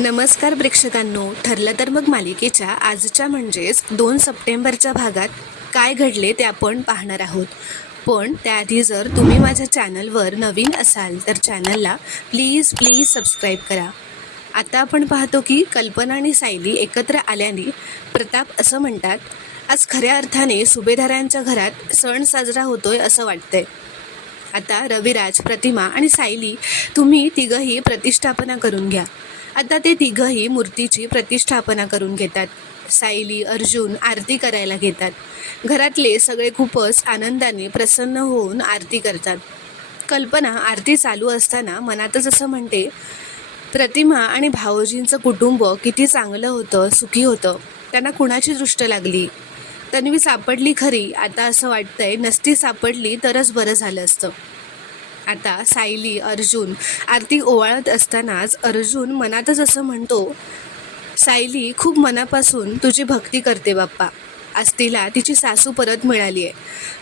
नमस्कार प्रेक्षकांनो, ठरलं तर मग मालिकेच्या आजच्या म्हणजेच 2 सप्टेंबरच्या भागात काय घडले ते आपण पाहणार आहोत. पण त्याआधी जर तुम्ही माझ्या चॅनलवर नवीन असाल तर चॅनलला प्लीज सबस्क्राईब करा. आता आपण पाहतो की कल्पना आणि सायली एकत्र आल्याने प्रताप असं म्हणतात, आज खऱ्या अर्थाने सुभेदारांच्या घरात सण साजरा होतोय असं वाटतंय. आता रविराज, प्रतिमा आणि सायली तुम्ही तिघंही प्रतिष्ठापना करून घ्या. आता ते तिघंही मूर्तीची प्रतिष्ठापना करून घेतात. सायली, अर्जुन आरती करायला घेतात. घरातले सगळे खूपच आनंदाने प्रसन्न होऊन आरती करतात. कल्पना आरती चालू असताना मनातच असं म्हणते, प्रतिमा आणि भावोजींचं कुटुंब किती चांगलं होतं, सुखी होतं. त्यांना कुणाची दृष्ट लागली. तन्वी सापडली खरी, आता असं वाटतंय नसती सापडली तरच बरं झालं असतं. आता सायली, अर्जुन आरती ओवाळत असतानाच अर्जुन मनातच असं म्हणतो, सायली खूप मनापासून तुझी भक्ती करते बाप्पा. आज तिला तिची सासू परत मिळाली आहे,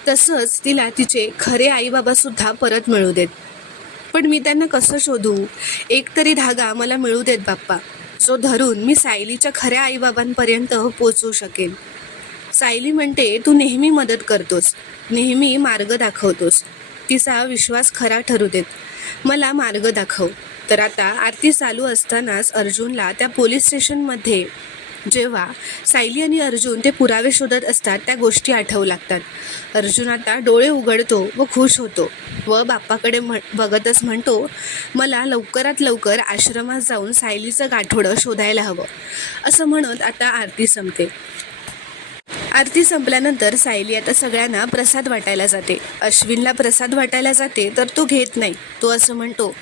तसंच तिला तिचे खरे आईबाबासुद्धा परत मिळू देत. पण मी त्यांना कसं शोधू? एक तरी धागा मला मिळू देत बाप्पा, जो धरून मी सायलीच्या खऱ्या आईबाबांपर्यंत पोचवू शकेन. सायली म्हणते, तू नेहमी मदत करतोस, नेहमी मार्ग दाखवतोस. तिचा विश्वास खरा ठरू देत, मला मार्ग दाखव. तर आता आरती चालू असतानाच अर्जुनला त्या पोलीस स्टेशनमध्ये जेव्हा सायली आणि अर्जुन ते पुरावे शोधत असतात त्या गोष्टी आठवू लागतात. अर्जुन आता डोळे उघडतो व खुश होतो व बाप्पाकडे बघतच म्हणतो, मला लवकरात लवकर आश्रमात जाऊन सायलीचं गाठोडं शोधायला हवं. असं म्हणत आता आरती संपते. आरती संपल्यानंतर सायली आता सगळ्यांना प्रसाद वाटायला जाते. अश्विनला प्रसाद वाटायला जाते तर तो घेत नाही. तो असं म्हणतो,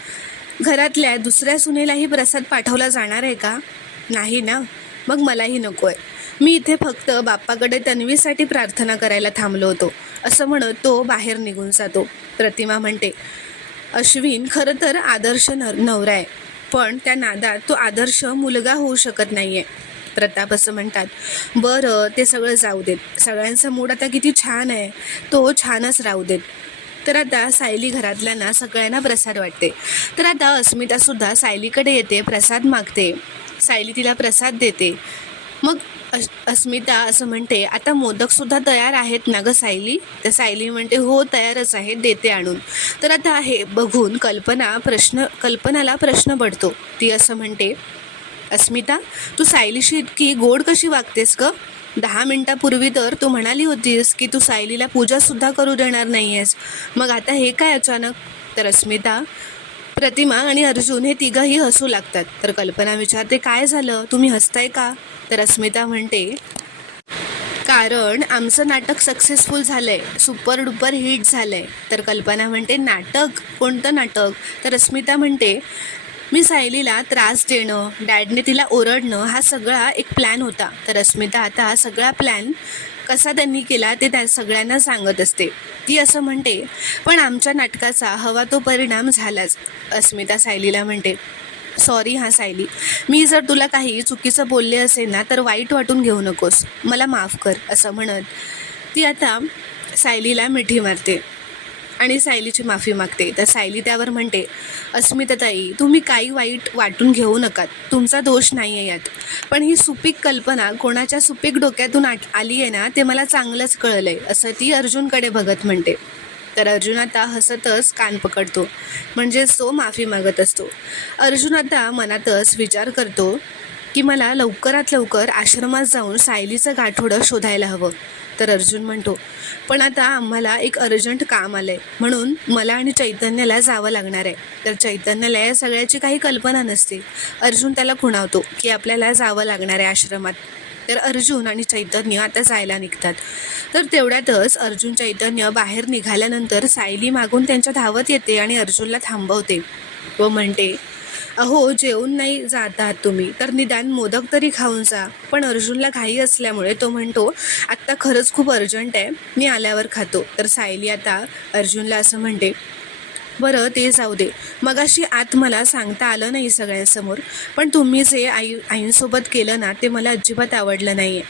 घरातल्या दुसऱ्या सुनेलाही प्रसाद पाठवला जाणार आहे का? नाही ना, मग मलाही नको आहे. मी इथे फक्त बाप्पाकडे तन्वीसाठी प्रार्थना करायला थांबलो होतो. असं म्हणत तो बाहेर निघून जातो. प्रतिमा म्हणते, अश्विन खरं तर आदर्श नवरा आहे, पण त्या नादात तो आदर्श मुलगा होऊ शकत नाही आहे. प्रताप असं म्हणतात, बरं ते सगळं जाऊ देत, सगळ्यांचा मूड आता किती छान आहे, तो छानच राहू देत. तर आता सायली घरातल्यांना सगळ्यांना प्रसाद वाटते. तर आता अस्मितासुद्धा सायलीकडे येते, प्रसाद मागते. सायली तिला प्रसाद देते. मग अस्मिता असं म्हणते, आता मोदकसुद्धा तयार आहेत ना गं सायली? तर सायली म्हणते, हो तयारच आहे, देते आणून. तर आता हे बघून कल्पनाला प्रश्न पडतो. ती असं म्हणते, अस्मिता तू सायलीशी इतकी गोड कशी वागतेस ग? 10 मिनिटापूर्वी तर तू म्हणाली होतीस की तू सायलीला पूजासुद्धा करू देणार नाही आहेस, मग आता हे काय अचानक? तर अस्मिता, प्रतिमा आणि अर्जुन हे तिघंही हसू लागतात. तर कल्पना विचारते, काय झालं, तुम्ही हसताय का? तर अस्मिता म्हणते, कारण आमचं नाटक सक्सेसफुल झालंय, सुपर डुपर हिट झालंय. तर कल्पना म्हणते, नाटक? कोणतं नाटक? तर अस्मिता म्हणते, मी सायलीला त्रास देणं, डॅडने तिला ओरडणं, हा सगळा एक प्लॅन होता. तर अस्मिता आता हा सगळा प्लॅन कसा त्यांनी केला ते त्या सगळ्यांना सांगत असते. ती असं म्हणते, पण आमच्या नाटकाचा हवा तो परिणाम झालाच. अस्मिता सायलीला म्हणते, सॉरी हा सायली, मी जर तुला काही चुकीचं बोलले असेल ना तर वाईट वाटून घेऊ नकोस, मला माफ कर. असं म्हणत ती आता सायलीला मिठी मारते आणि सायलीची माफी मागते. तर सायली त्यावर म्हणते, अस्मिताताई तुम्ही काही वाईट वाटून घेऊ नकात, तुमचा दोष नाही आहे यात. पण ही सुपीक कल्पना कोणाच्या सुपीक डोक्यातून आली आहे ना ते मला चांगलंच कळलं आहे, असं ती अर्जुनकडे बघत म्हणते. तर अर्जुन आता हसतच कान पकडतो, म्हणजेच तो माफी मागत असतो. अर्जुन आता मनातच विचार करतो की मला लवकरात लवकर आश्रमात जाऊन सायलीचं गाठोडं शोधायला हवं. तर अर्जुन म्हणतो, पण आता आम्हाला एक अर्जंट काम आलं आहे, म्हणून मला आणि चैतन्याला जावं लागणार आहे. तर चैतन्याला या सगळ्याची काही कल्पना नसते. अर्जुन त्याला खुणावतो की आपल्याला जावं लागणार आहे आश्रमात. तर अर्जुन आणि चैतन्य आता जायला निघतात. तर तेवढ्यातच अर्जुन चैतन्य बाहेर निघाल्यानंतर सायली मागून त्यांच्या धावत येते आणि अर्जुनला थांबवते व म्हणते, अहो जेवून नाही जात आहात तुम्ही तर निदान मोदक तरी खाऊन जा. पण अर्जुनला घाई असल्यामुळे तो म्हणतो, आत्ता खरंच खूप अर्जंट आहे, मी आल्यावर खातो. तर सायली आता अर्जुनला असं म्हणते, बरं ते जाऊ दे, मगाशी आत मला सांगता आलं नाही सगळ्यांसमोर, पण तुम्ही जे आईंसोबत केलं ना ते मला अजिबात आवडलं नाही आहे.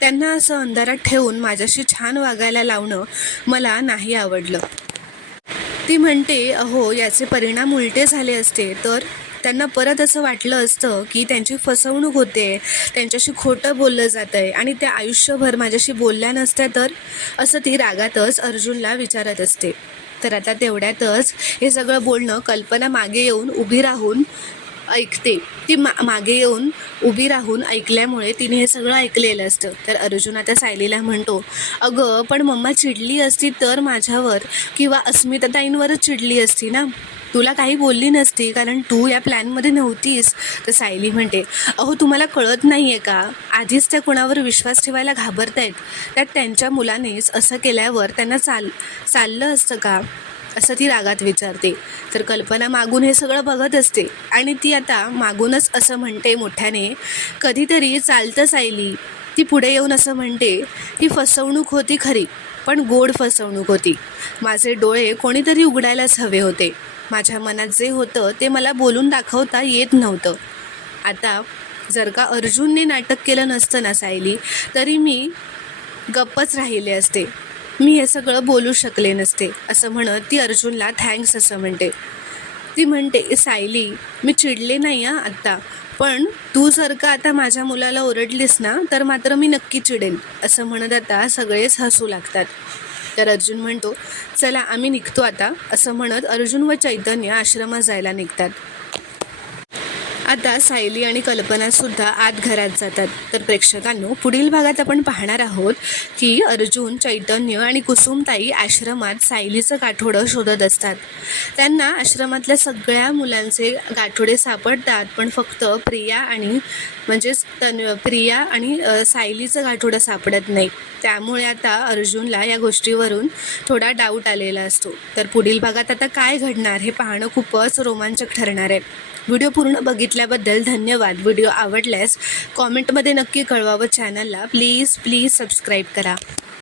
त्यांना असं अंधारात ठेवून माझ्याशी छान वागायला लावणं मला नाही आवडलं. ती म्हणते, अहो याचे परिणाम उलटे झाले असते तर त्यांना परत असं वाटलं असतं की त्यांची फसवणूक होते, त्यांच्याशी खोटं बोललं जातं आहे आणि त्या आयुष्यभर माझ्याशी बोलल्या नसत्या तर, असं ती रागातच अर्जुनला विचारत असते. तर आता तेवढ्यातच हे सगळं बोलणं कल्पना मागे येऊन उभी राहून ऐकते. ती मागे येऊन उभी राहून ऐकल्यामुळे तिने हे सगळं ऐकलेलं असतं. तर अर्जुन आता सायलीला म्हणतो, अगं पण मम्मा चिडली असती तर माझ्यावर किंवा अस्मिताताईंवरच चिडली असती ना, तुला काही बोलली नसती कारण तू या प्लॅनमध्ये नव्हतीस. तर सायली म्हणते, अहो तुम्हाला कळत नाही आहे का, आधीच त्या कुणावर विश्वास ठेवायला घाबरतायत, त्यात त्यांच्या मुलानेच असं केल्यावर त्यांना चाललं असतं का, असं ती रागात विचारते. तर कल्पना मागून हे सगळं बघत असते आणि ती आता मागूनच असं म्हणते मोठ्याने, कधीतरी चालतं सायली. ती पुढे येऊन असं म्हणते, ही फसवणूक होती खरी, पण गोड फसवणूक होती. माझे डोळे कोणीतरी उघडायलाच हवे होते. माझ्या मनात जे होतं ते मला बोलून दाखवता येत नव्हतं. आता जर का अर्जुनने नाटक केलं नसतं ना सायली, तरी मी गप्पच राहिले असते, मी हे सगळं बोलू शकले नसते, असं म्हणत ती अर्जुनला थँक्स असं म्हणते. ती म्हणते, सायली मी चिडले नाही हां आत्ता, पण तू जर का आता माझ्या मुलाला ओरडलीस ना तर मात्र मी नक्की चिडेन, असं म्हणत आता सगळेच हसू लागतात. तर अर्जुन म्हणतो, चला आम्ही निघतो आता, असं म्हणत अर्जुन व चैतन्य आश्रमात जायला निघतात. आता सायली आणि कल्पनासुद्धा आत घरात जातात. तर प्रेक्षकांनो, पुढील भागात आपण पाहणार आहोत की अर्जुन, चैतन्य आणि कुसुमताई आश्रमात सायलीचं गाठोडं शोधत असतात. त्यांना आश्रमातल्या सगळ्या मुलांचे गाठोडे सापडतात, पण फक्त प्रिया आणि सायलीचं गाठोडं सापडत नाही. त्यामुळे आता अर्जुनला या गोष्टीवरून थोडा डाऊट आलेला असतो. तर पुढील भागात आता काय घडणार हे पाहणं खूपच रोमांचक ठरणार आहे. व्हिडिओ पूर्ण बघितल्याबद्दल धन्यवाद. व्हिडिओ आवडल्यास कॉमेंटमध्ये नक्की कळवा व चॅनलला प्लीज सबस्क्राईब करा.